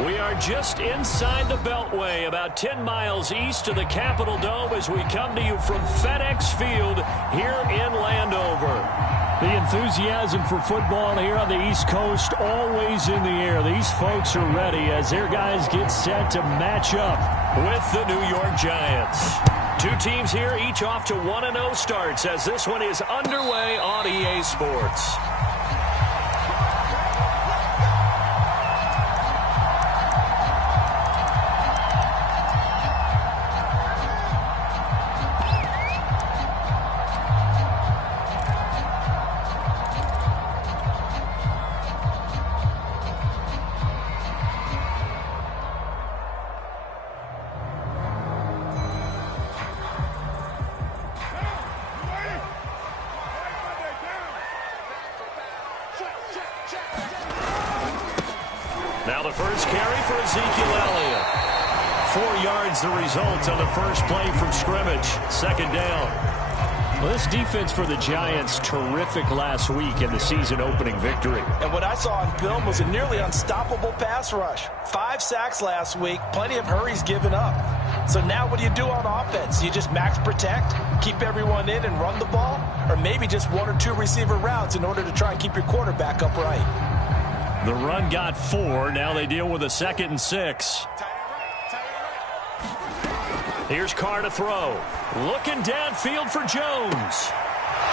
We are just inside the Beltway, about 10 miles east of the Capitol Dome as we come to you from FedEx Field here in Landover. The enthusiasm for football here on the East Coast always in the air. These folks are ready as their guys get set to match up with the New York Giants. Two teams here, each off to 1-0 starts as this one is underway on EA Sports. Now the first carry for Ezekiel Elliott. 4 yards the result on the first play from scrimmage. Second down. Well, this defense for the Giants, terrific last week in the season-opening victory. And what I saw on film was a nearly unstoppable pass rush. 5 sacks last week, plenty of hurries given up. So now what do you do on offense? You just max protect, keep everyone in and run the ball? Or maybe just 1 or 2 receiver routes in order to try and keep your quarterback upright? The run got 4. Now they deal with a 2nd and 6. Here's Carr to throw. Looking downfield for Jones.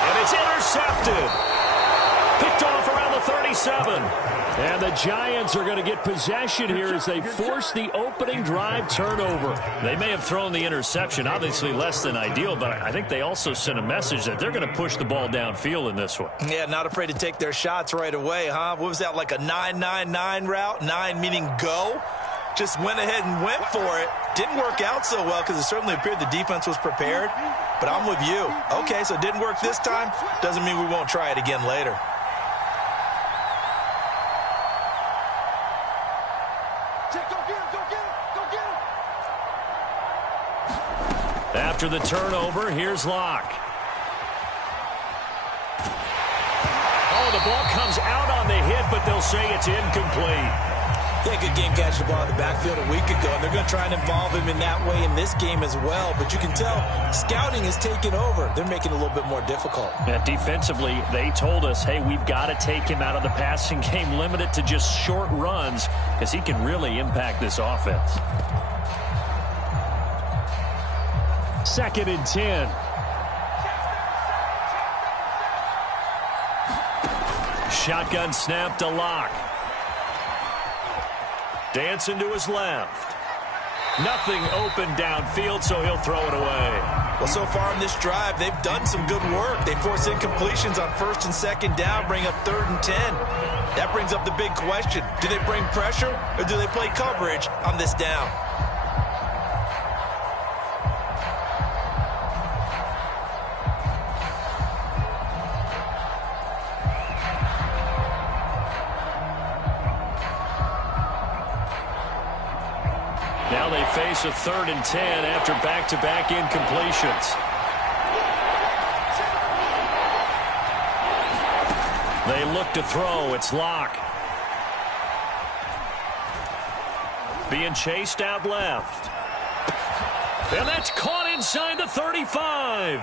And it's intercepted. Picked off around the 37. And the Giants are going to get possession here as they force the opening drive turnover. They may have thrown the interception, obviously less than ideal, but I think they also sent a message that they're going to push the ball downfield in this one. Yeah, not afraid to take their shots right away, huh? What was that, like a 9-9-9 route? 9 meaning go? Just went ahead and went for it. Didn't work out so well because it certainly appeared the defense was prepared. But I'm with you. Okay, so it didn't work this time. Doesn't mean we won't try it again later. After the turnover, here's Locke. Oh, the ball comes out on the hit, but they'll say it's incomplete. Yeah, good game catching the ball in the backfield a week ago, and they're going to try and involve him in that way in this game as well. But you can tell scouting is taking over. They're making it a little bit more difficult. Yeah, defensively, they told us, hey, we've got to take him out of the passing game, limit it to just short runs, because he can really impact this offense. 2nd and 10. Shotgun snap to Locke. Dancing to his left. Nothing open downfield, so he'll throw it away. Well, so far in this drive, they've done some good work. They force incompletions on 1st and 2nd down, bring up 3rd and 10. That brings up the big question. Do they bring pressure or do they play coverage on this down? Now they face a 3rd and 10 after back-to-back incompletions. They look to throw. It's Locke. Being chased out left. And that's caught inside the 35.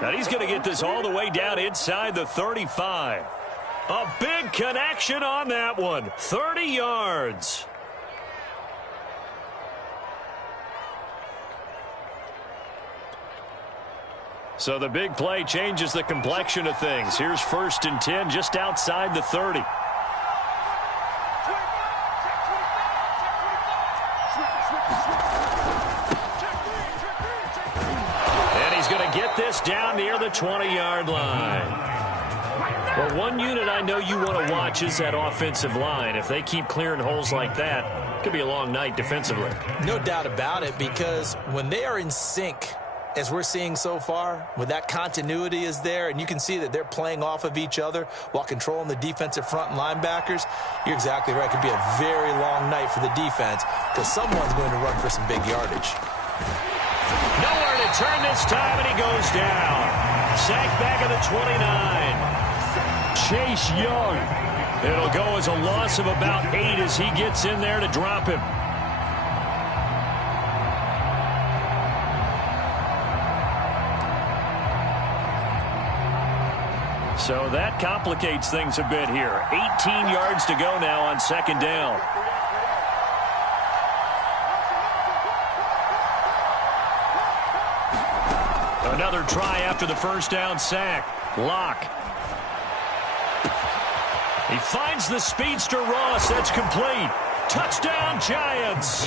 And he's going to get this all the way down inside the 35. A big connection on that one. 30 yards. So the big play changes the complexion of things. Here's 1st and 10 just outside the 30. And he's going to get this down near the 20-yard line. Well, one unit I know you want to watch is that offensive line. If they keep clearing holes like that, it could be a long night defensively. No doubt about it, because when they are in sync, as we're seeing so far, when that continuity is there and you can see that they're playing off of each other while controlling the defensive front and linebackers, you're exactly right. It could be a very long night for the defense because someone's going to run for some big yardage. Nowhere to turn this time, and he goes down. Sacked back at the 29. Chase Young It'll go as a loss of about 8 as he gets in there to drop him. So that complicates things a bit here. 18 yards to go now on second down. Another try after the first down sack. Locke. He finds the speedster Ross. That's complete. Touchdown, Giants.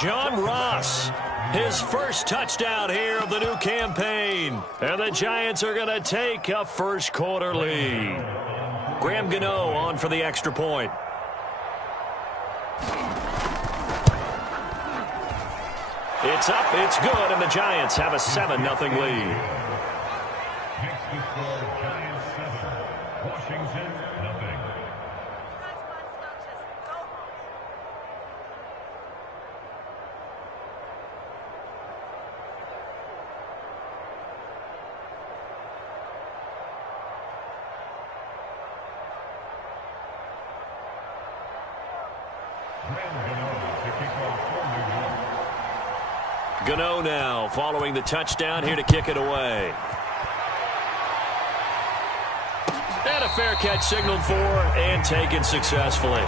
John Ross, his first touchdown here of the new campaign. And the Giants are going to take a first quarter lead. Graham Gano on for the extra point. It's up, it's good, and the Giants have a 7-0 lead. Gano now following the touchdown here to kick it away. And a fair catch signaled for and taken successfully.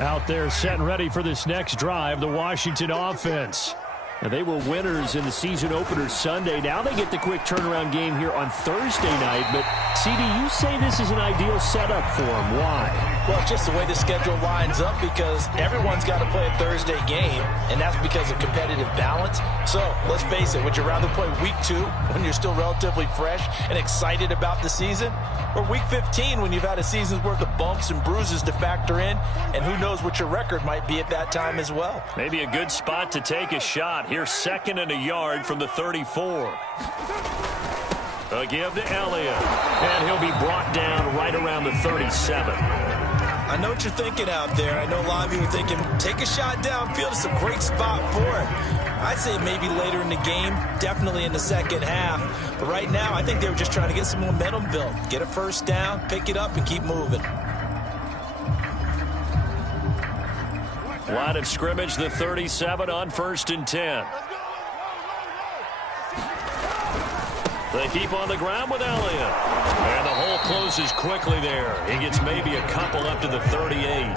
Out there set and ready for this next drive, the Washington offense. Now, they were winners in the season opener Sunday. Now they get the quick turnaround game here on Thursday night. But, CD, you say this is an ideal setup for them. Why? Well, it's just the way the schedule lines up because everyone's got to play a Thursday game, and that's because of competitive balance. So, let's face it, would you rather play week 2 when you're still relatively fresh and excited about the season? Or week 15 when you've had a season's worth of bumps and bruises to factor in, and who knows what your record might be at that time as well. Maybe a good spot to take a shot. Here's 2nd and a yard from the 34. A give to Elliott, and he'll be brought down right around the 37. I know what you're thinking out there. I know a lot of you are thinking, take a shot downfield. It's a great spot for it. I'd say maybe later in the game, definitely in the second half. But right now, I think they were just trying to get some momentum built. Get a first down, pick it up, and keep moving. Line of scrimmage, the 37 on 1st and 10. They keep on the ground with Elliott. And the hole closes quickly there. He gets maybe a couple up to the 38.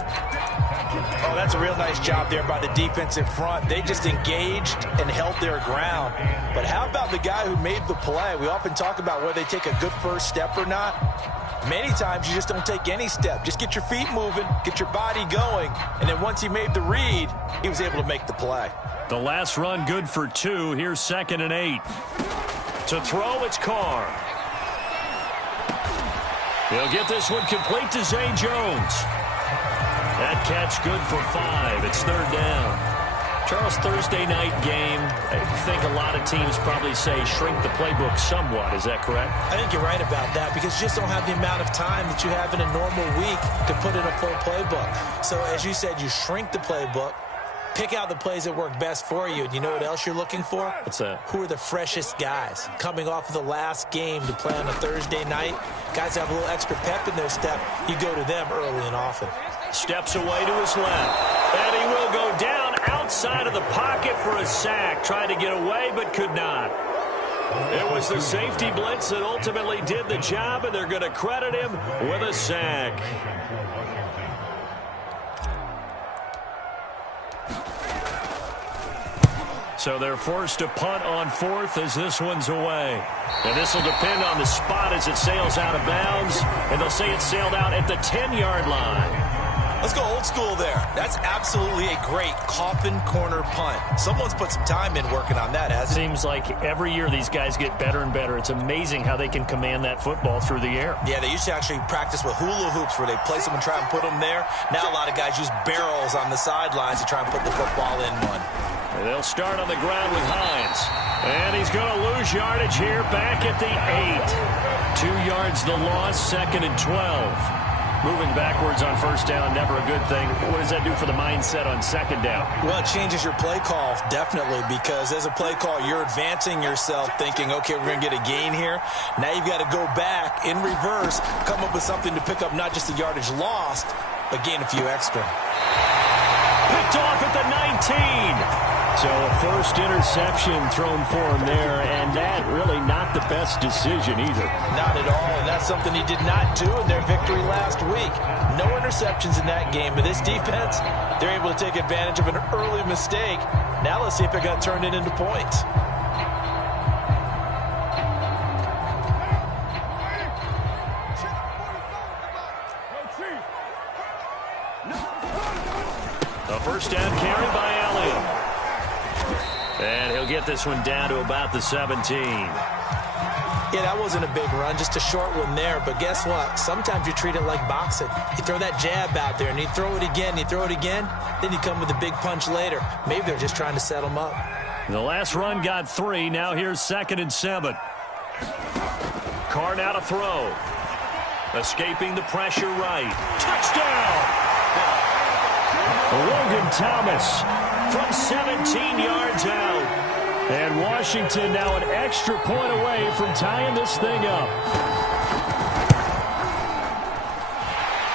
Oh, that's a real nice job there by the defensive front. They just engaged and held their ground. But how about the guy who made the play? We often talk about whether they take a good first step or not. Many times you just don't take any step. Just get your feet moving, get your body going, and then once he made the read, he was able to make the play. The last run good for 2. Here's 2nd and 8. To throw, it's Carr. He'll get this one complete to Zay Jones. That catch good for 5. It's 3rd down. Charles, Thursday night game, I think a lot of teams probably say shrink the playbook somewhat. Is that correct? I think you're right about that because you just don't have the amount of time that you have in a normal week to put in a full playbook. So, as you said, you shrink the playbook, pick out the plays that work best for you. And you know what else you're looking for? What's that? Who are the freshest guys coming off of the last game to play on a Thursday night? Guys have a little extra pep in their step. You go to them early and often. Steps away to his left. And he will go down outside of the pocket for a sack. Tried to get away, but could not. It was the safety blitz that ultimately did the job, and they're going to credit him with a sack. So they're forced to punt on 4th as this one's away. And this will depend on the spot as it sails out of bounds. And they'll say it sailed out at the 10-yard line. Let's go old school there. That's absolutely a great coffin corner punt. Someone's put some time in working on that, hasn't it? Seems like every year these guys get better and better. It's amazing how they can command that football through the air. Yeah, they used to actually practice with hula hoops where they place them and try and put them there. Now a lot of guys use barrels on the sidelines to try and put the football in one. And they'll start on the ground with Hines. And he's going to lose yardage here back at the 8. 2 yards the loss, 2nd and 12. Moving backwards on first down, never a good thing. What does that do for the mindset on second down? Well, it changes your play call, definitely, because as a play call, you're advancing yourself thinking, okay, we're going to get a gain here. Now you've got to go back in reverse, come up with something to pick up not just the yardage lost, but gain a few extra. Picked off at the 19. So a first interception thrown for him there, and that really not the best decision either. Not at all, and that's something he did not do in their victory last week. No interceptions in that game, but this defense, they're able to take advantage of an early mistake. Now let's see if it got turned into points. A first down carry by Elliott. And he'll get this one down to about the 17. Yeah, that wasn't a big run, just a short one there. But guess what? Sometimes you treat it like boxing. You throw that jab out there, and you throw it again, then you come with a big punch later. Maybe they're just trying to set them up. The last run got 3. Now here's 2nd and 7. Carr now to throw. Escaping the pressure right. Touchdown! Logan Thomas from 17 yards out. And Washington now an extra point away from tying this thing up.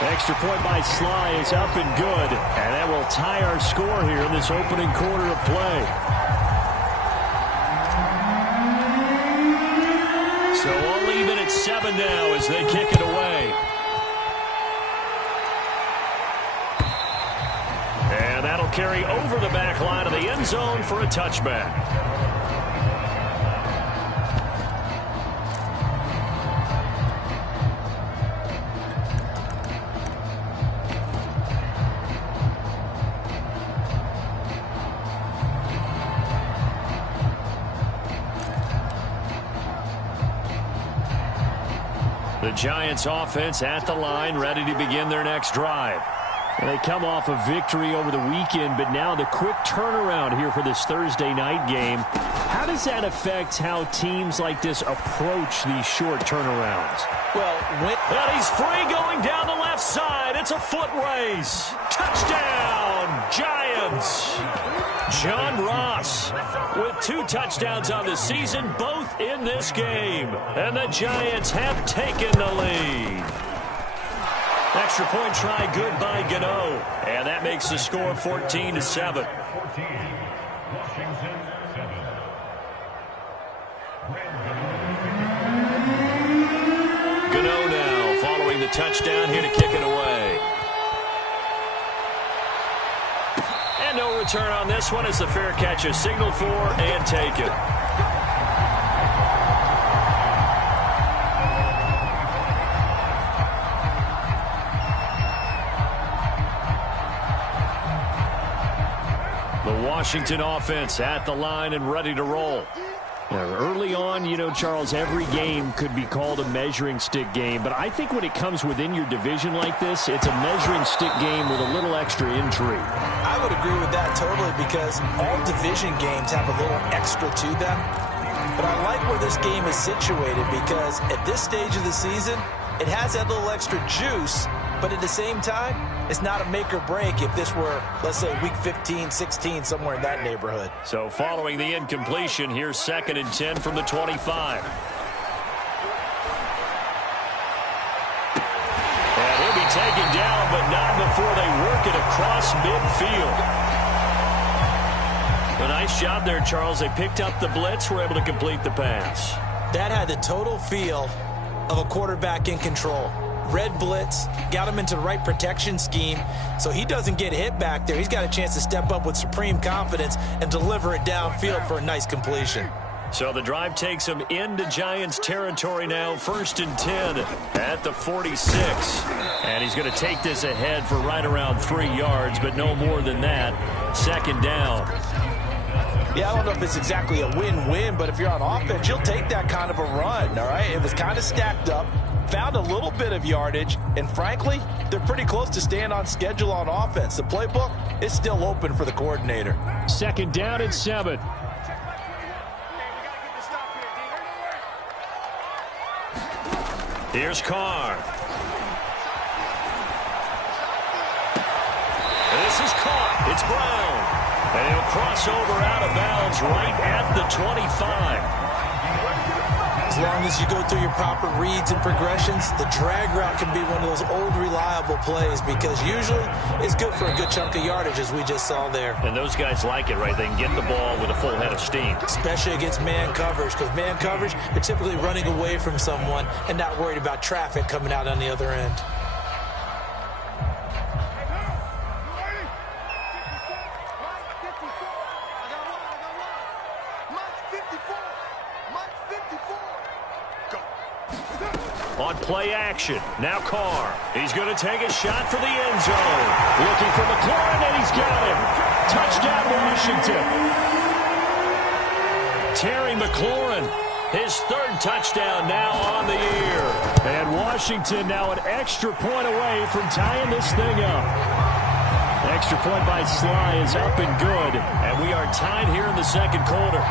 Extra point by Sly is up and good. And that will tie our score here in this opening quarter of play. So all even at 7 now as they kick it away. And that'll carry over the back line of the end zone for a touchback. The Giants offense at the line, ready to begin their next drive. And they come off a victory over the weekend, but now the quick turnaround here for this Thursday night game. How does that affect how teams like this approach these short turnarounds? Well, and he's free going down the left side. It's a foot race. Touchdown, Giants. John Ross with 2 touchdowns on the season, both in this game. And the Giants have taken the lead. Extra point try good by Gano. And that makes the score 14-7. Gano now following the touchdown here to kick it away. And no return on this one as the fair catch is signaled for and taken. The Washington offense at the line and ready to roll. Now, early on, you know, Charles, every game could be called a measuring stick game. But I think when it comes within your division like this, it's a measuring stick game with a little extra intrigue. I would agree with that totally because all division games have a little extra to them. But I like where this game is situated because at this stage of the season, it has that little extra juice. But at the same time, it's not a make or break if this were, let's say, week 15, 16, somewhere in that neighborhood. So following the incompletion, here's 2nd and 10 from the 25. And he'll be taken down, but not before they work it across midfield. A nice job there, Charles. They picked up the blitz, were able to complete the pass. That had the total feel of a quarterback in control. Red blitz, got him into the right protection scheme, so he doesn't get hit back there. He's got a chance to step up with supreme confidence and deliver it downfield for a nice completion. So the drive takes him into Giants territory now, 1st and 10 at the 46. And he's going to take this ahead for right around 3 yards, but no more than that. 2nd down. Yeah, I don't know if it's exactly a win-win, but if you're on offense, you'll take that kind of a run, all right? It was kind of stacked up. Found a little bit of yardage, and frankly, they're pretty close to staying on schedule on offense. The playbook is still open for the coordinator. 2nd down and 7. Here's Carr. This is caught. It's Brown. And he'll cross over out of bounds right at the 25. As long as you go through your proper reads and progressions, the drag route can be one of those old reliable plays because usually it's good for a good chunk of yardage, as we just saw there. And those guys like it, right? They can get the ball with a full head of steam. Especially against man coverage, because man coverage, they're typically running away from someone and not worried about traffic coming out on the other end. On play action, now Carr. He's going to take a shot for the end zone. Looking for McLaurin, and he's got him. Touchdown, Washington. Terry McLaurin, his third touchdown now on the year. And Washington now an extra point away from tying this thing up. Extra point by Sly is up and good. And we are tied here in the second quarter.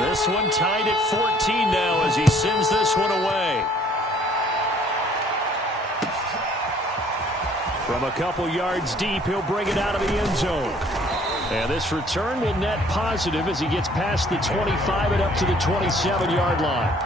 This one tied at 14 now as he sends this one away. From a couple yards deep, he'll bring it out of the end zone. And this return will net positive as he gets past the 25 and up to the 27-yard line.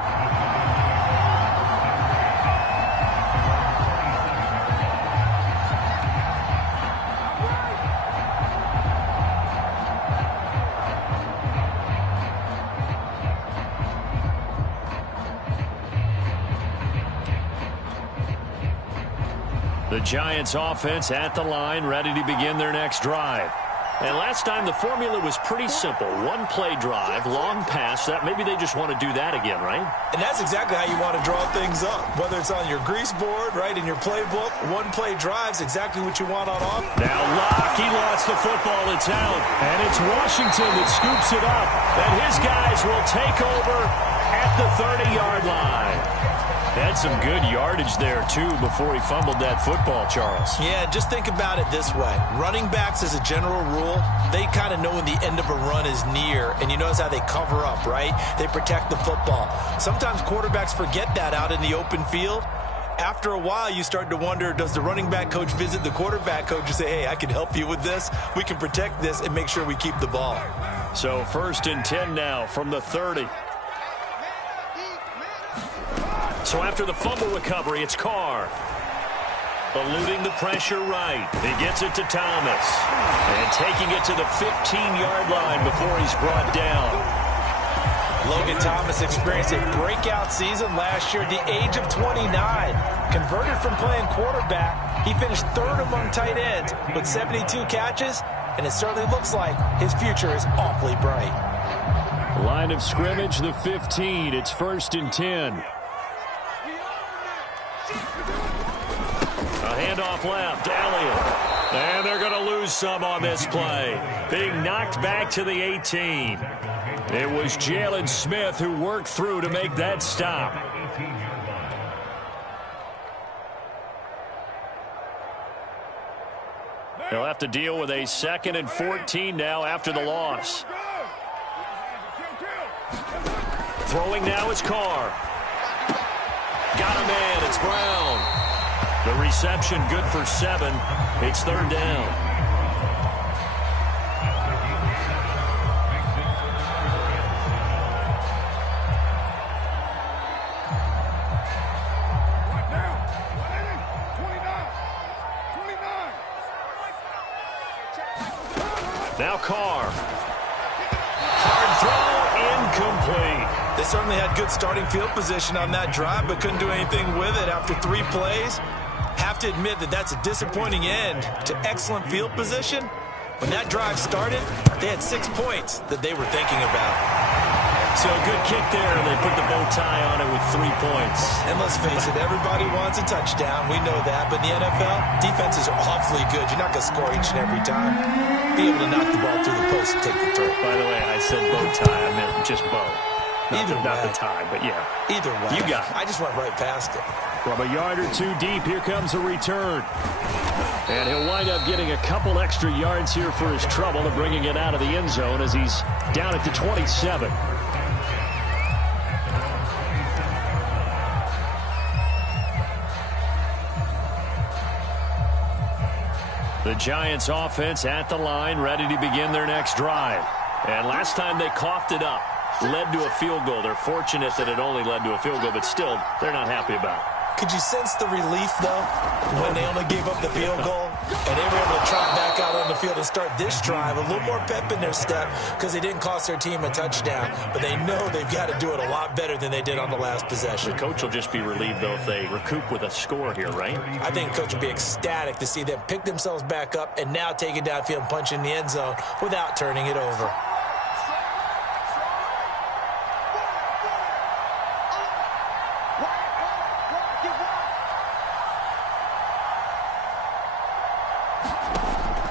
The Giants offense at the line, ready to begin their next drive. And last time the formula was pretty simple. One play drive, long pass. That maybe they just want to do that again, right? And that's exactly how you want to draw things up. Whether it's on your grease board, right, in your playbook, one play drive's exactly what you want on offense. Now Locke, he lost the football. It's out. And it's Washington that scoops it up. And his guys will take over at the 30-yard line. Had some good yardage there, too, before he fumbled that football, Charles. Yeah, just think about it this way. Running backs, as a general rule, they kind of know when the end of a run is near, and you notice how they cover up, right? They protect the football. Sometimes quarterbacks forget that out in the open field. After a while, you start to wonder, does the running back coach visit the quarterback coach and say, hey, I can help you with this. We can protect this and make sure we keep the ball. So 1st and 10 now from the 30. So after the fumble recovery, it's Carr. Eluding the pressure right. He gets it to Thomas. And taking it to the 15-yard line before he's brought down. Logan Thomas experienced a breakout season last year at the age of 29. Converted from playing quarterback, he finished third among tight ends with 72 catches, and it certainly looks like his future is awfully bright. Line of scrimmage, the 15. It's 1st and 10. A handoff left, Elliott. And they're going to lose some on this play. Being knocked back to the 18. It was Jalen Smith who worked through to make that stop. They'll have to deal with a 2nd and 14 now after the loss. Throwing now is Carr. Got a man, it's Brown. The reception good for 7. It's 3rd down. Now Carr. Hard throw, incomplete. They certainly had good starting field position on that drive, but couldn't do anything with it after 3 plays. Have to admit that that's a disappointing end to excellent field position. When that drive started, they had 6 points that they were thinking about. So a good kick there. They put the bow tie on it with 3 points. And let's face it, everybody wants a touchdown. We know that. But in the NFL, defenses are awfully good. You're not going to score each and every time. Be able to knock the ball through the post and take the throw. By the way, I said bow tie. I meant just bow. Not the tie, but yeah. Either way. You got it. I just went right past it. From a yard or 2 deep, here comes a return. And he'll wind up getting a couple extra yards here for his trouble and bringing it out of the end zone as he's down at the 27. The Giants offense at the line, ready to begin their next drive. And last time they coughed it up, led to a field goal. They're fortunate that it only led to a field goal, but still, they're not happy about it. Could you sense the relief, though, when they only gave up the field goal and they were able to trot back out on the field and start this drive? A little more pep in their step because they didn't cost their team a touchdown, but they know they've got to do it a lot better than they did on the last possession. The coach will just be relieved, though, if they recoup with a score here, right? I think the coach will be ecstatic to see them pick themselves back up and now take it downfield and punch in the end zone without turning it over.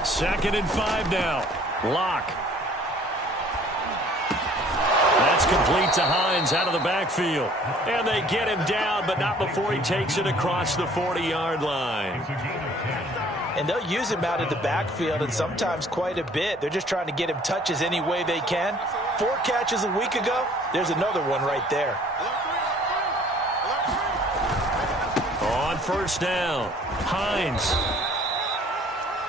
Second and 5 now. Lock. That's complete to Hines out of the backfield. And they get him down, but not before he takes it across the 40-yard line. And they'll use him out of the backfield, and sometimes quite a bit. They're just trying to get him touches any way they can. 4 catches a week ago. There's another one right there. On first down, Hines.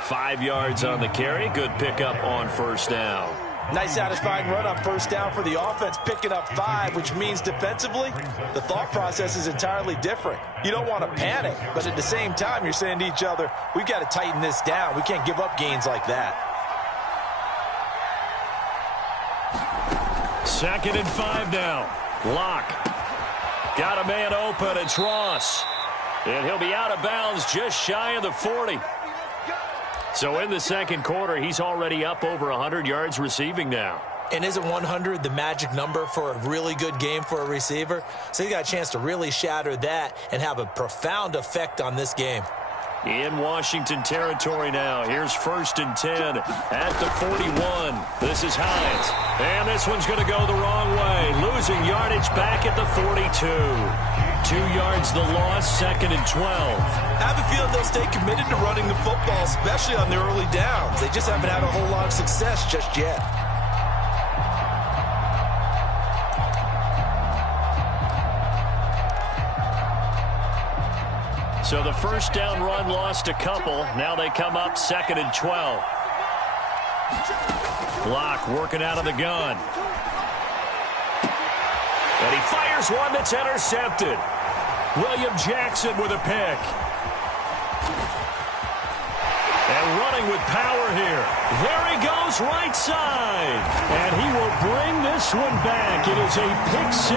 5 yards on the carry. Good pickup on first down. Nice satisfying run on first down for the offense, picking up 5, which means defensively, the thought process is entirely different. You don't want to panic, but at the same time, you're saying to each other, we've got to tighten this down. We can't give up gains like that. Second and 5 now. Lock. Got a man open. It's Ross. And he'll be out of bounds just shy of the 40. So in the second quarter, he's already up over 100 yards receiving now. And isn't 100 the magic number for a really good game for a receiver? So he got a chance to really shatter that and have a profound effect on this game. In Washington territory now. Here's first and 10 at the 41. This is Hines. And this one's going to go the wrong way. Losing yardage back at the 42. 2 yards the loss, second and 12. I have a feeling they'll stay committed to running the football, especially on their early downs. They just haven't had a whole lot of success just yet. So the first down run lost a couple. Now they come up second and 12. Block working out of the gun. And he fires one that's intercepted. William Jackson with a pick. And running with power here. There he goes, right side. And he will bring this one back. It is a pick 6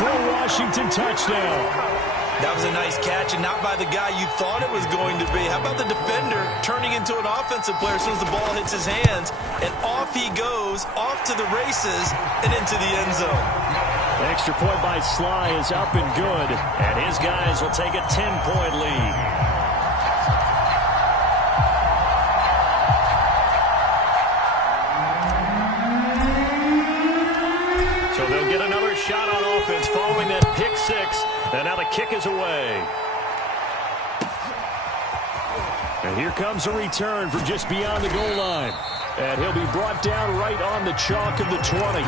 for a Washington touchdown. That was a nice catch, and not by the guy you thought it was going to be. How about the defender turning into an offensive player as soon as the ball hits his hands, and off he goes, off to the races, and into the end zone. The extra point by Sly is up and good, and his guys will take a 10-point lead. So they'll get another shot on offense following that pick 6. And now the kick is away. And here comes a return from just beyond the goal line. And he'll be brought down right on the chalk of the 20.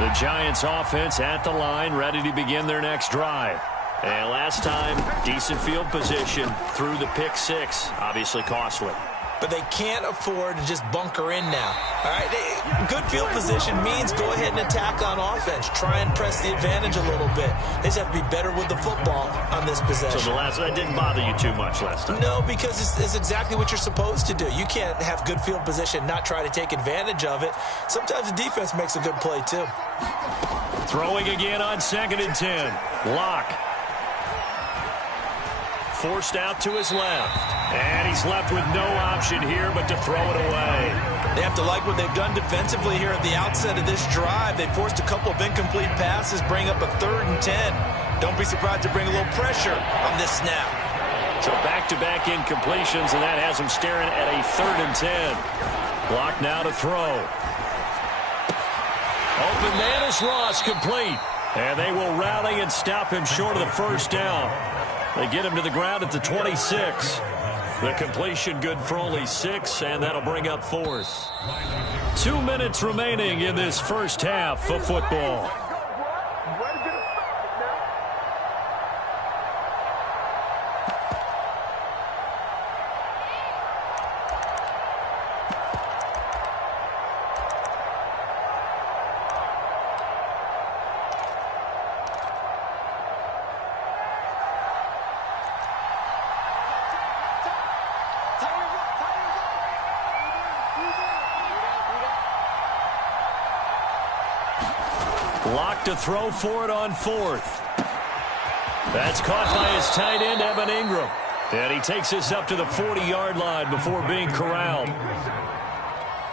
The Giants offense at the line, ready to begin their next drive. And last time, decent field position through the pick 6. Obviously costly. But they can't afford to just bunker in now. All right, good field position means go ahead and attack on offense. Try and press the advantage a little bit. They just have to be better with the football on this possession. So that didn't bother you too much last time? No, because it's exactly what you're supposed to do. You can't have good field position, not try to take advantage of it. Sometimes the defense makes a good play, too. Throwing again on second and 10. Lock. Forced out to his left. And he's left with no option here but to throw it away. They have to like what they've done defensively here at the outset of this drive. They forced a couple of incomplete passes, bring up a 3rd and 10. Don't be surprised to bring a little pressure on this snap. So back-to-back incompletions, and that has him staring at a 3rd and 10. Block now to throw. Open man is Ross, complete. And they will rally and stop him short of the first down. They get him to the ground at the 26. The completion good for only 6, and that'll bring up 4th. 2 minutes remaining in this first half of football. Locked to throw for it on 4th. That's caught by his tight end, Evan Ingram. And he takes us up to the 40-yard line before being corralled.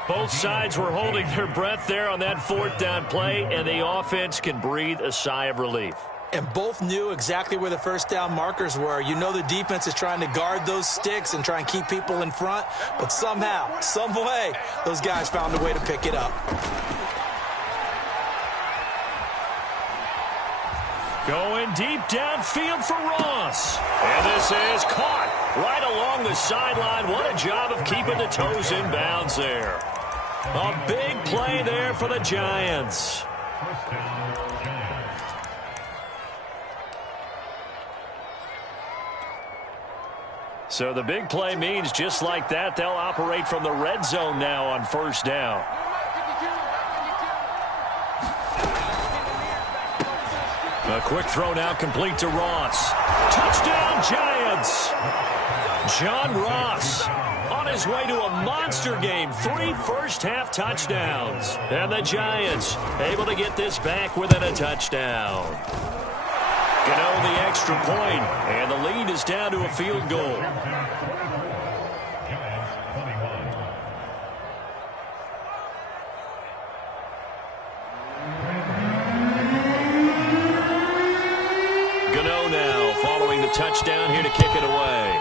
Both sides were holding their breath there on that 4th down play, and the offense can breathe a sigh of relief. And both knew exactly where the first down markers were. You know the defense is trying to guard those sticks and try and keep people in front, but somehow, some way, those guys found a way to pick it up. Going deep downfield for Ross. And this is caught right along the sideline. What a job of keeping the toes in bounds there. A big play there for the Giants. So the big play means just like that, they'll operate from the red zone now on first down. A quick throw now complete to Ross. Touchdown, Giants! John Ross on his way to a monster game. 3 first-half touchdowns. And the Giants able to get this back within a touchdown. Gano the extra point, and the lead is down to a field goal. Gano now following the touchdown here to kick it away.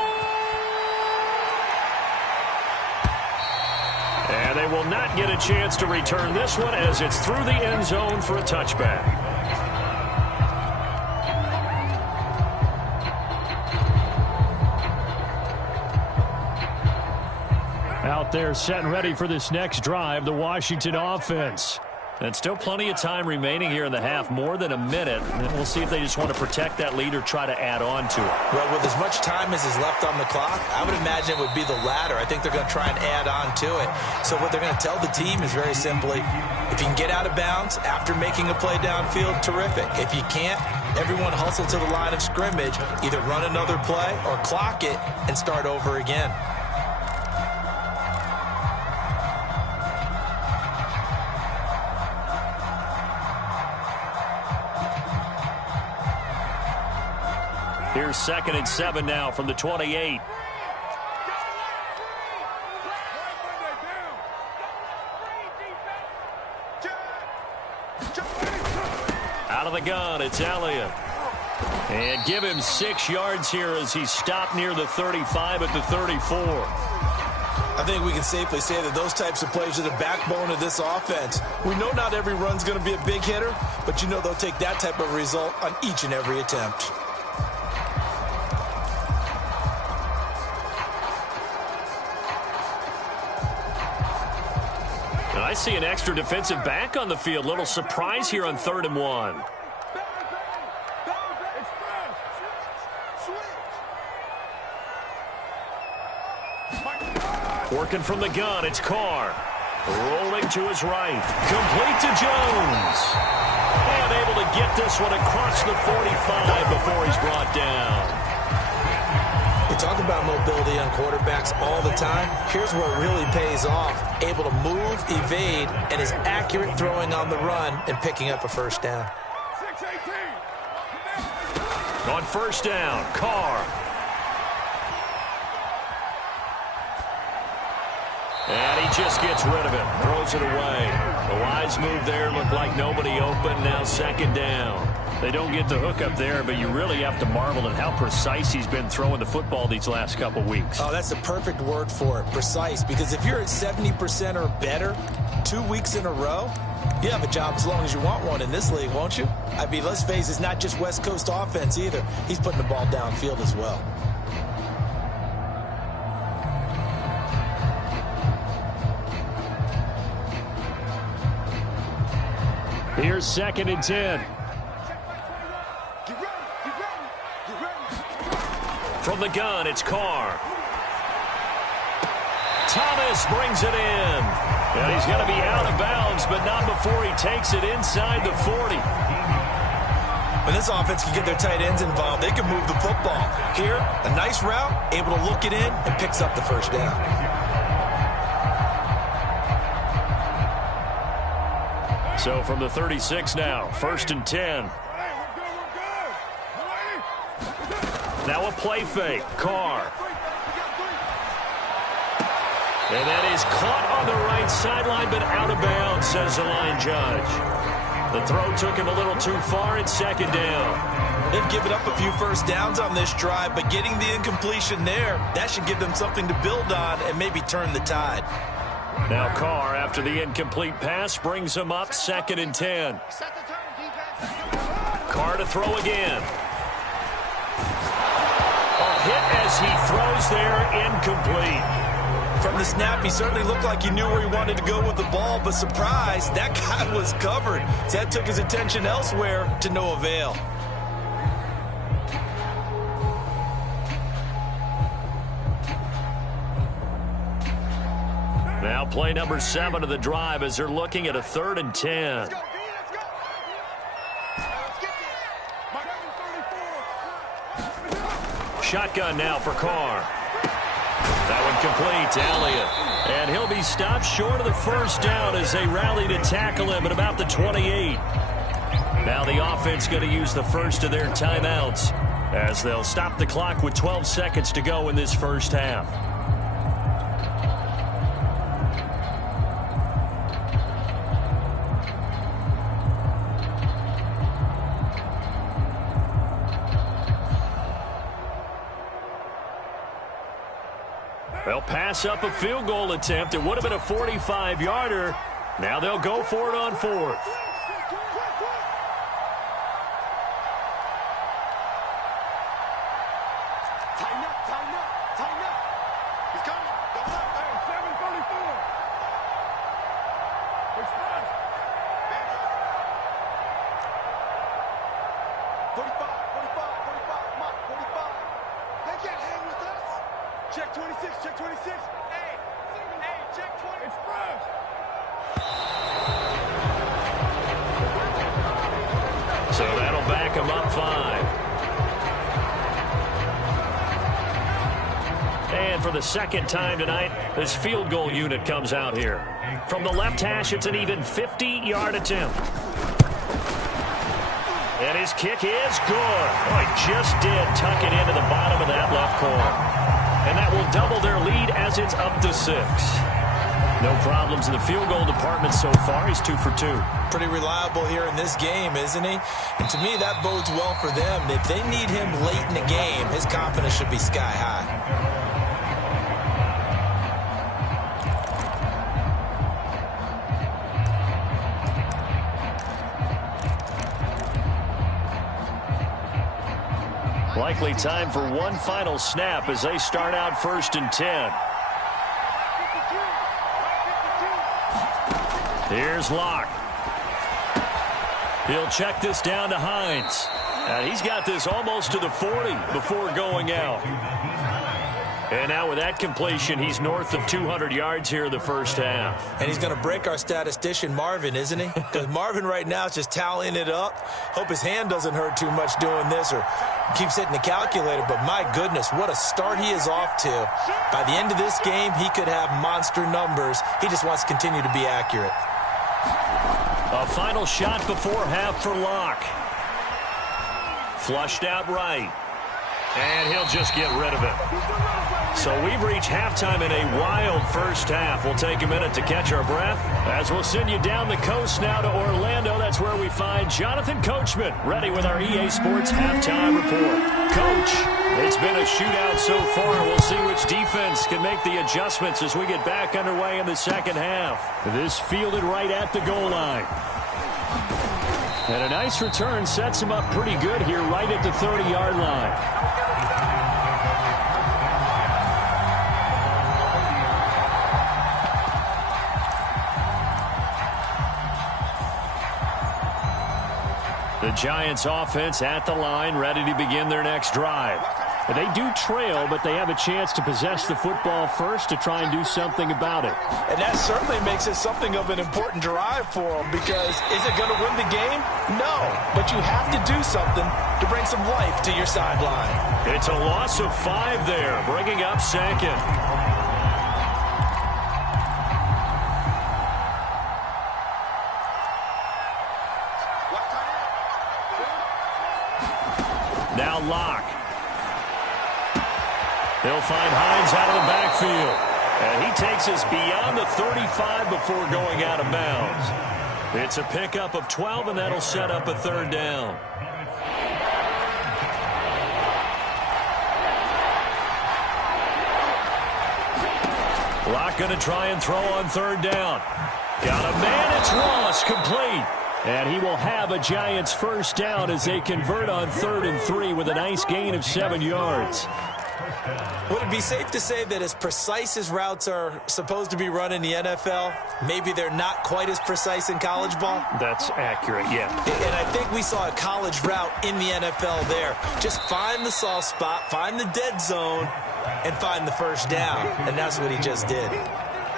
And they will not get a chance to return this one as it's through the end zone for a touchback. Out there set and ready for this next drive, the Washington offense. And still plenty of time remaining here in the half, more than a minute. And we'll see if they just want to protect that lead or try to add on to it. Well, with as much time as is left on the clock, I would imagine it would be the latter. I think they're going to try and add on to it. So what they're going to tell the team is very simply, if you can get out of bounds after making a play downfield, terrific. If you can't, everyone hustle to the line of scrimmage, either run another play or clock it and start over again. Here's 2nd and 7 now from the 28. Out of the gun, it's Elliott. And give him 6 yards here as he stopped near the 35 at the 34. I think we can safely say that those types of plays are the backbone of this offense. We know not every run's going to be a big hitter, but you know they'll take that type of result on each and every attempt. And I see an extra defensive back on the field. Little surprise here on 3rd and 1. Working from the gun, it's Carr. Rolling to his right. Complete to Jones. And able to get this one across the 45 before he's brought down. We talk about mobility on quarterbacks all the time. Here's where it really pays off. Able to move, evade, and is accurate throwing on the run and picking up a first down. On first down, Carr. And he just gets rid of it. Throws it away. The wise move there. Looked like nobody open. Now 2nd down. They don't get the hook up there, but you really have to marvel at how precise he's been throwing the football these last couple weeks. Oh, that's the perfect word for it, precise, because if you're at 70% or better 2 weeks in a row, you have a job as long as you want one in this league, won't you? I mean, let's face it, it's not just West Coast offense either. He's putting the ball downfield as well. Here's 2nd and 10. From the gun, it's Carr. Thomas brings it in. And he's going to be out of bounds, but not before he takes it inside the 40. When this offense can get their tight ends involved, they can move the football. Here, a nice route, able to look it in, and picks up the first down. So from the 36 now, 1st and 10. Now a play fake. Carr. And that is caught on the right sideline, but out of bounds, says the line judge. The throw took him a little too far. It's 2nd down. They've given up a few first downs on this drive, but getting the incompletion there, that should give them something to build on and maybe turn the tide. Now Carr, after the incomplete pass, brings him up 2nd and 10. Carr to throw again. A hit as he throws there, incomplete. From the snap, he certainly looked like he knew where he wanted to go with the ball, but surprise, that guy was covered. So that took his attention elsewhere to no avail. Now play number 7 of the drive as they're looking at a 3rd and 10. Shotgun now for Carr. That one complete to Elliott. And he'll be stopped short of the first down as they rally to tackle him at about the 28. Now the offense going to use the first of their timeouts as they'll stop the clock with 12 seconds to go in this first half. They'll pass up a field goal attempt. It would have been a 45-yarder. Now they'll go for it on 4th. So that'll back him up 5. And for the second time tonight, this field goal unit comes out here. From the left hash, it's an even 50-yard attempt. And his kick is good. Oh, he just did tuck it into the bottom of that left corner. And that will double their lead as it's up to 6. No problems in the field goal department so far. He's 2 for 2. Pretty reliable here in this game, isn't he? And to me, that bodes well for them. If they need him late in the game, his confidence should be sky high. Likely time for one final snap as they start out 1st and 10. Here's Locke. He'll check this down to Hines. And he's got this almost to the 40 before going out. And now with that completion, he's north of 200 yards here in the first half. And he's going to break our statistician, Marvin, isn't he? Because Marvin right now is just tallying it up. Hope his hand doesn't hurt too much doing this or keeps hitting the calculator. But my goodness, what a start he is off to. By the end of this game, he could have monster numbers. He just wants to continue to be accurate. A final shot before half for Locke. Flushed out right. And he'll just get rid of it. So we've reached halftime in a wild first half. We'll take a minute to catch our breath as we'll send you down the coast now to Orlando. That's where we find Jonathan Coachman ready with our EA Sports halftime report. Coach, it's been a shootout so far. We'll see which defense can make the adjustments as we get back underway in the second half. This fielded right at the goal line. And a nice return sets him up pretty good here right at the 30-yard line. The Giants offense at the line, ready to begin their next drive. They do trail, but they have a chance to possess the football first to try and do something about it. And that certainly makes it something of an important drive for them, because is it going to win the game? No, but you have to do something to bring some life to your sideline. It's a loss of 5 there, bringing up second. Now Locke. They'll find Hines out of the backfield. And he takes us beyond the 35 before going out of bounds. It's a pickup of 12, and that'll set up a third down. Locke going to try and throw on third down. Got a man, it's Ross, complete. And he will have a Giants first down as they convert on 3rd and 3 with a nice gain of 7 yards. Would it be safe to say that as precise as routes are supposed to be run in the NFL, maybe they're not quite as precise in college ball? That's accurate, yeah. And I think we saw a college route in the NFL there. Just find the soft spot, find the dead zone, and find the first down. And that's what he just did.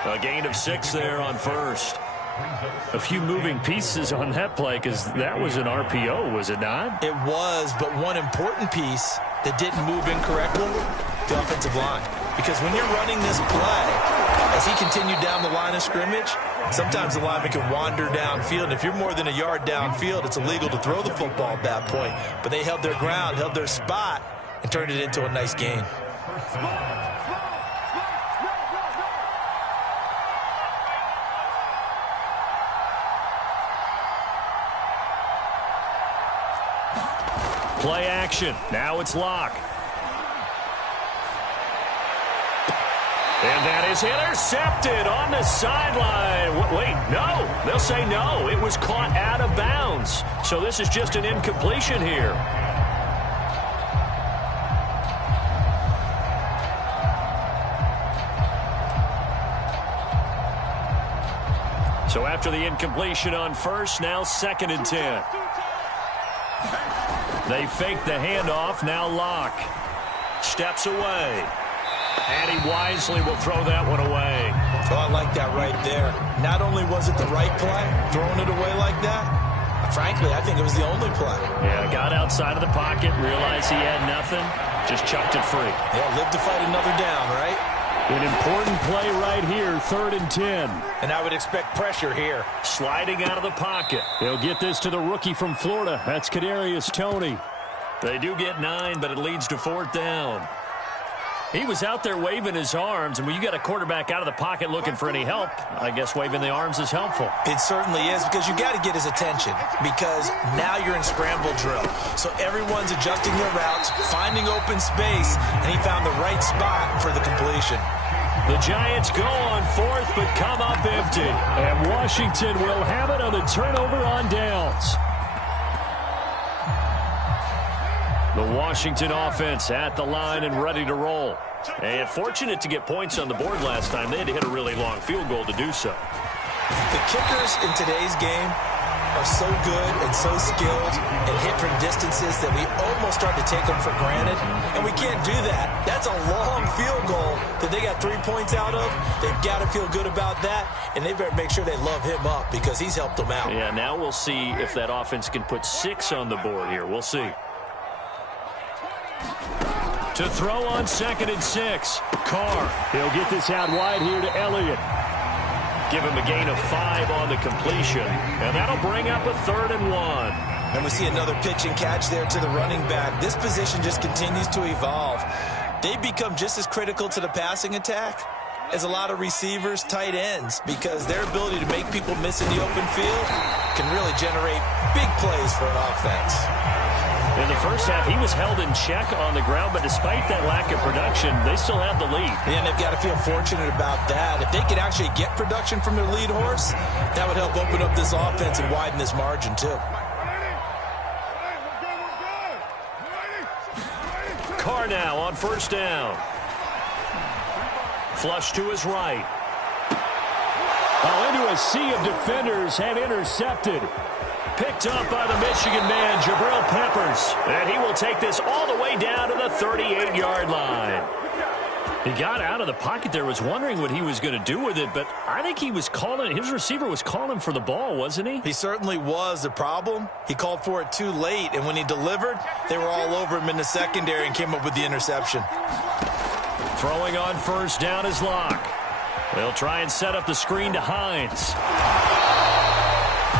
A gain of 6 there on first. A few moving pieces on that play, because that was an RPO, was it not? It was, but one important piece that didn't move incorrectly, the offensive line. Because when you're running this play, as he continued down the line of scrimmage, sometimes the lineman can wander downfield. And if you're more than a yard downfield, it's illegal to throw the football at that point. But they held their ground, held their spot, and turned it into a nice gain. Play action. Now it's Locke. And that is intercepted on the sideline. Wait, no. They'll say no. It was caught out of bounds. So this is just an incompletion here. So after the incompletion on first, now 2nd and 10. They fake the handoff. Now Locke steps away. And he wisely will throw that one away. Oh, I like that right there. Not only was it the right play, throwing it away like that, frankly, I think it was the only play. Yeah, got outside of the pocket, realized he had nothing, just chucked it free. Yeah, live to fight another down, right? An important play right here, 3rd and 10. And I would expect pressure here. Sliding out of the pocket. They'll get this to the rookie from Florida. That's Kadarius Toney. They do get 9, but it leads to 4th down. He was out there waving his arms, and when you got a quarterback out of the pocket looking for any help, I guess waving the arms is helpful. It certainly is, because you got to get his attention, because now you're in scramble drill. So everyone's adjusting their routes, finding open space, and he found the right spot for the completion. The Giants go on 4th, but come up empty. And Washington will have it on the turnover on downs. The Washington offense at the line and ready to roll. And fortunate to get points on the board last time. They had to hit a really long field goal to do so. The kickers in today's game are so good and so skilled and hit from distances that we almost start to take them for granted. And we can't do that. That's a long field goal that they got 3 points out of. They've got to feel good about that. And they better make sure they love him up, because he's helped them out. Yeah, now we'll see if that offense can put 6 on the board here. We'll see. To throw on 2nd and 6. Carr. He'll get this out wide here to Elliott. Give him a gain of 5 on the completion. And that'll bring up a 3rd and 1. And we see another pitch and catch there to the running back. This position just continues to evolve. They become just as critical to the passing attack as a lot of receivers, tight ends, because their ability to make people miss in the open field can really generate big plays for an offense. In the first half, he was held in check on the ground, but despite that lack of production, they still have the lead. And they've got to feel fortunate about that. If they could actually get production from their lead horse, that would help open up this offense and widen this margin too. Carr now on first down. Flush to his right. Oh, into a sea of defenders and intercepted. Picked up by the Michigan man, Jabril Peppers. And he will take this all the way down to the 38-yard line. He got out of the pocket there, was wondering what he was going to do with it, but I think he was calling, his receiver was calling for the ball, wasn't he? He certainly was. The problem, he called for it too late, and when he delivered, they were all over him in the secondary and came up with the interception. Throwing on first down is Locke. They'll try and set up the screen to Hines.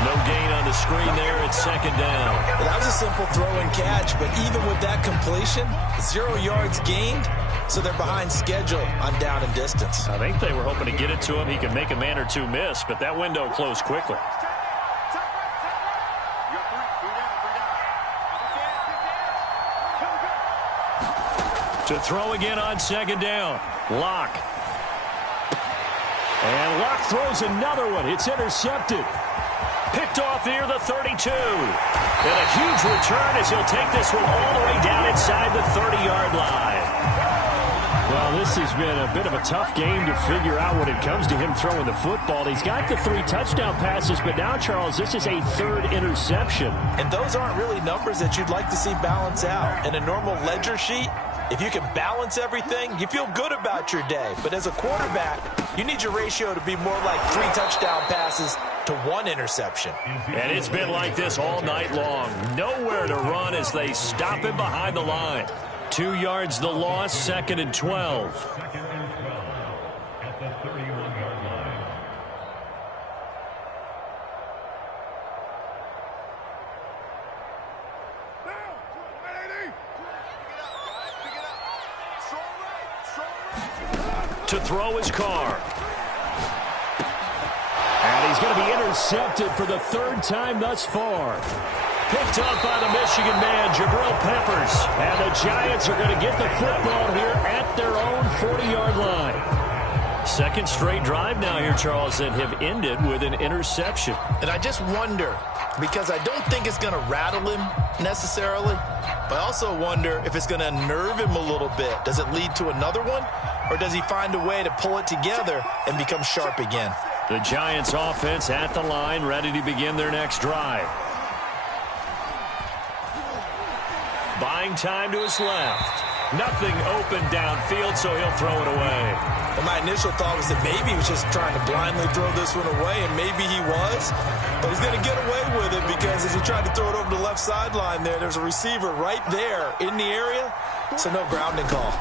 No gain on the screen there at second down. That was a simple throw and catch, but even with that completion, 0 yards gained, so they're behind schedule on down and distance. I think they were hoping to get it to him. He could make a man or two miss, but that window closed quickly. To throw again on second down. Locke. And Locke throws another one. It's intercepted. Picked off near the 32. And a huge return as he'll take this one all the way down inside the 30-yard line. Well, this has been a bit of a tough game to figure out when it comes to him throwing the football. He's got the 3 touchdown passes, but now, Charles, this is a 3rd interception. And those aren't really numbers that you'd like to see balance out. In a normal ledger sheet, if you can balance everything, you feel good about your day. But as a quarterback, you need your ratio to be more like 3 touchdown passes to 1 interception. And it's been like this all night long. Nowhere to run as they stop him behind the line. 2 yards the loss, 2nd and 12. At the 31-yard line. To throw his Carr. And he's going to be intercepted for the 3rd time thus far. Picked up by the Michigan man, Jabril Peppers. And the Giants are going to get the football here at their own 40-yard line. Second straight drive now here, Charles, that have ended with an interception. And I just wonder, because I don't think it's going to rattle him necessarily, but I also wonder if it's going to unnerve him a little bit. Does it lead to another one, or does he find a way to pull it together and become sharp again? The Giants offense at the line, ready to begin their next drive. Buying time to his left. Nothing open downfield, so he'll throw it away. And my initial thought was that maybe he was just trying to blindly throw this one away, and maybe he was. But he's going to get away with it because as he tried to throw it over the left sideline there's a receiver right there in the area, so no grounding call.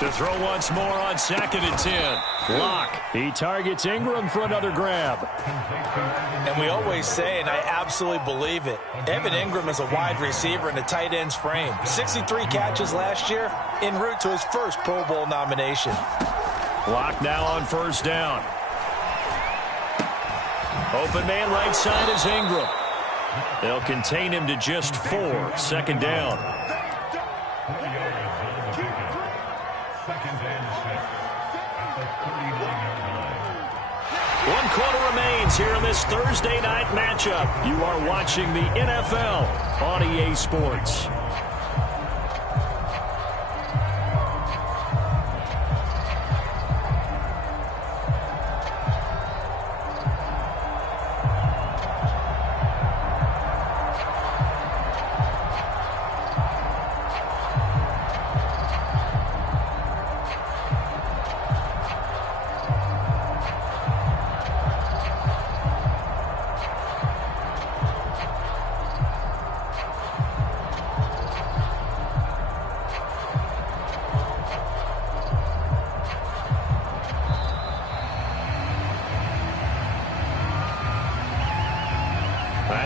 To throw once more on 2nd and 10. Locke. He targets Ingram for another grab. And we always say, and I absolutely believe it, Evan Ingram is a wide receiver in the tight end's frame. 63 catches last year, en route to his first Pro Bowl nomination. Locke now on first down. Open man right side is Ingram. They'll contain him to just 4. 2nd down. One quarter remains here in this Thursday night matchup. You are watching the NFL on EA Sports.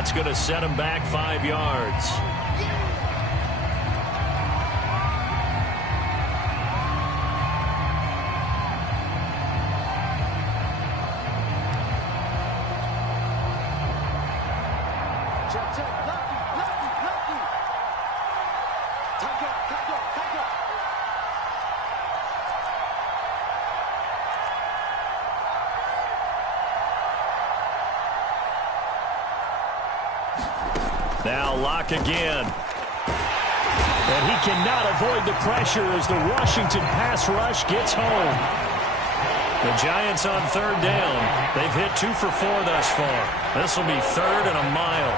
That's going to set him back 5 yards. Now lock again. And he cannot avoid the pressure as the Washington pass rush gets home. The Giants on 3rd down. They've hit 2 for 4 thus far. This will be 3rd and a mile.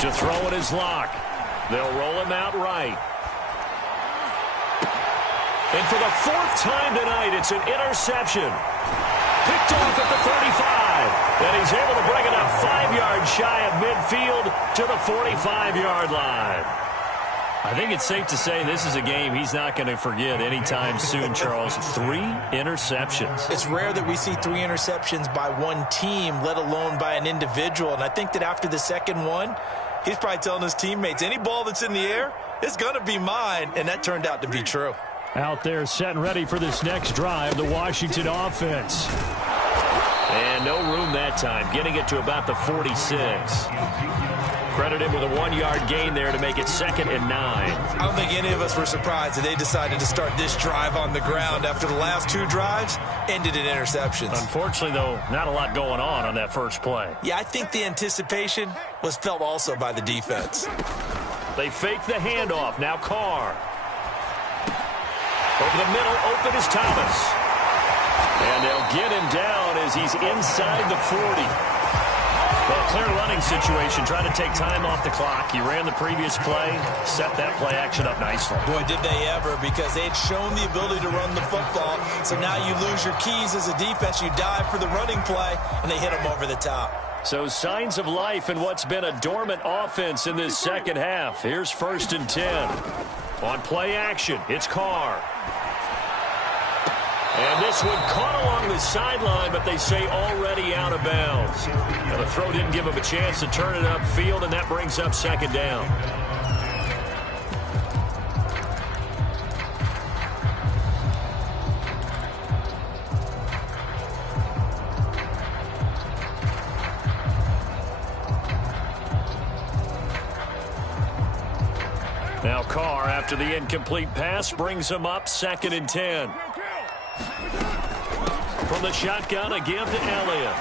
To throw it is Locke. They'll roll him out right. And for the 4th time tonight, it's an interception. Picked off at the 35. And he's able to bring it up 5 yards shy of midfield to the 45-yard line. I think it's safe to say this is a game he's not going to forget anytime soon, Charles. 3 interceptions. It's rare that we see 3 interceptions by one team, let alone by an individual. And I think that after the second one, he's probably telling his teammates, any ball that's in the air, it's going to be mine. And that turned out to be true. Out there set and ready for this next drive, the Washington offense. And no room that time, getting it to about the 46. Credit him with a 1-yard gain there to make it 2nd and 9. I don't think any of us were surprised that they decided to start this drive on the ground after the last 2 drives ended in interceptions. Unfortunately, though, not a lot going on that first play. Yeah, I think the anticipation was felt also by the defense. They fake the handoff. Now Carr. Over the middle, open is Thomas. And they'll get him down as he's inside the 40. Well, clear running situation, trying to take time off the clock. He ran the previous play, set that play action up nicely. Boy, did they ever, because they had shown the ability to run the football. So now you lose your keys as a defense. You dive for the running play, and they hit him over the top. So signs of life in what's been a dormant offense in this second half. Here's 1st and 10. On play action, it's Carr. And this one caught along the sideline, but they say already out of bounds. Now the throw didn't give him a chance to turn it upfield, and that brings up 2nd down. Now Carr, after the incomplete pass, brings him up 2nd and 10. From the shotgun, again to Elliott.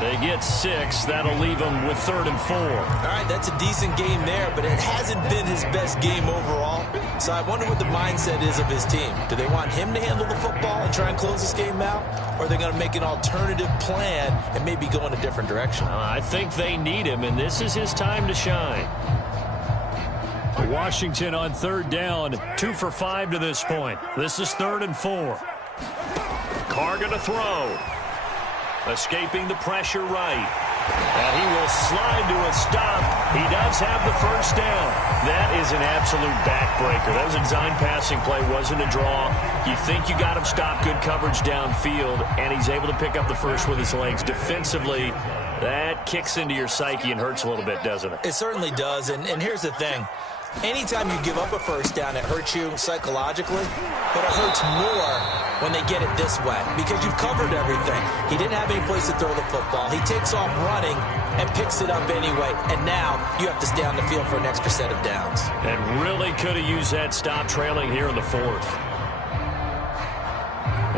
They get 6. That'll leave them with 3rd and 4. All right, that's a decent game there, but it hasn't been his best game overall. So I wonder what the mindset is of his team. Do they want him to handle the football and try and close this game out? Or are they going to make an alternative plan and maybe go in a different direction? I think they need him, and this is his time to shine. Washington on 3rd down, 2 for 5 to this point. This is 3rd and 4. Carr going to throw. Escaping the pressure right. And he will slide to a stop. He does have the 1st down. That is an absolute backbreaker. That was a design passing play, wasn't a draw. You think you got him stopped, good coverage downfield, and he's able to pick up the 1st with his legs. Defensively, that kicks into your psyche and hurts a little bit, doesn't it? It certainly does, and here's the thing. Anytime you give up a 1st down, it hurts you psychologically, but it hurts more when they get it this way because you've covered everything. He didn't have any place to throw the football. He takes off running and picks it up anyway, and now you have to stay on the field for an extra set of downs. And really could have used that stop trailing here in the 4th.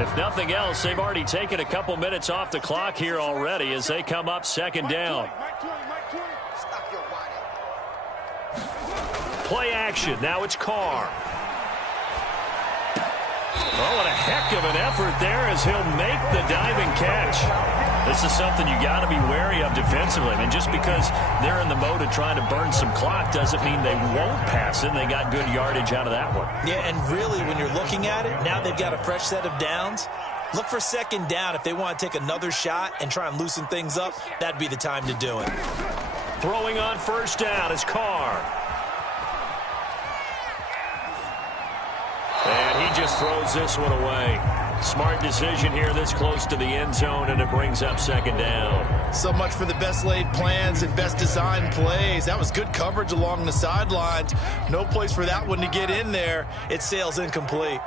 If nothing else, they've already taken a couple minutes off the clock here already as they come up 2nd down. Play action. Now it's Carr. Oh, what a heck of an effort there as he'll make the diving catch. This is something you got to be wary of defensively. I mean, just because they're in the mode of trying to burn some clock doesn't mean they won't pass it. They got good yardage out of that one. Yeah, and really, when you're looking at it, now they've got a fresh set of downs. Look for 2nd down. If they want to take another shot and try and loosen things up, that'd be the time to do it. Throwing on 1st down is Carr. And he just throws this one away. Smart decision here this close to the end zone, and it brings up second down. So much for the best laid plans and best designed plays. That was good coverage along the sidelines. No place for that one to get in there. It sails incomplete.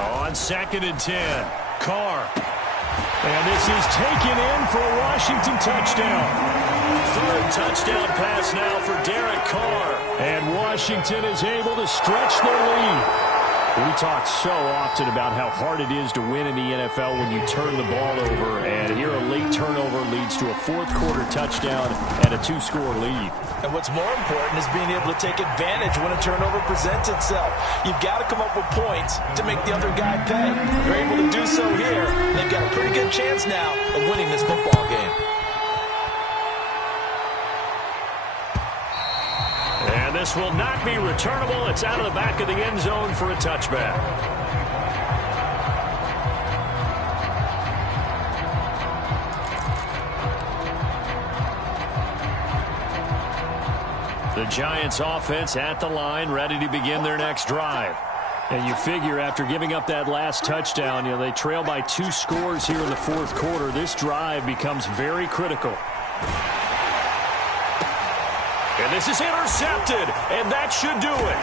On 2nd and 10, Carr. And this is taken in for a Washington touchdown. Third touchdown pass now for Derek Carr. And Washington is able to stretch their lead. We talk so often about how hard it is to win in the NFL when you turn the ball over. And here a late turnover leads to a fourth-quarter touchdown and a 2-score lead. And what's more important is being able to take advantage when a turnover presents itself. You've got to come up with points to make the other guy pay. They're able to do so here. And they've got a pretty good chance now of winning this football game. And this will not be returnable. It's out of the back of the end zone for a touchback. The Giants offense at the line, ready to begin their next drive. And you figure after giving up that last touchdown, they trail by 2 scores here in the fourth quarter. This drive becomes very critical. And this is intercepted, and that should do it.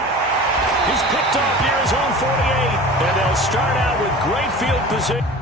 He's picked off near his own 48, and they'll start out with great field position.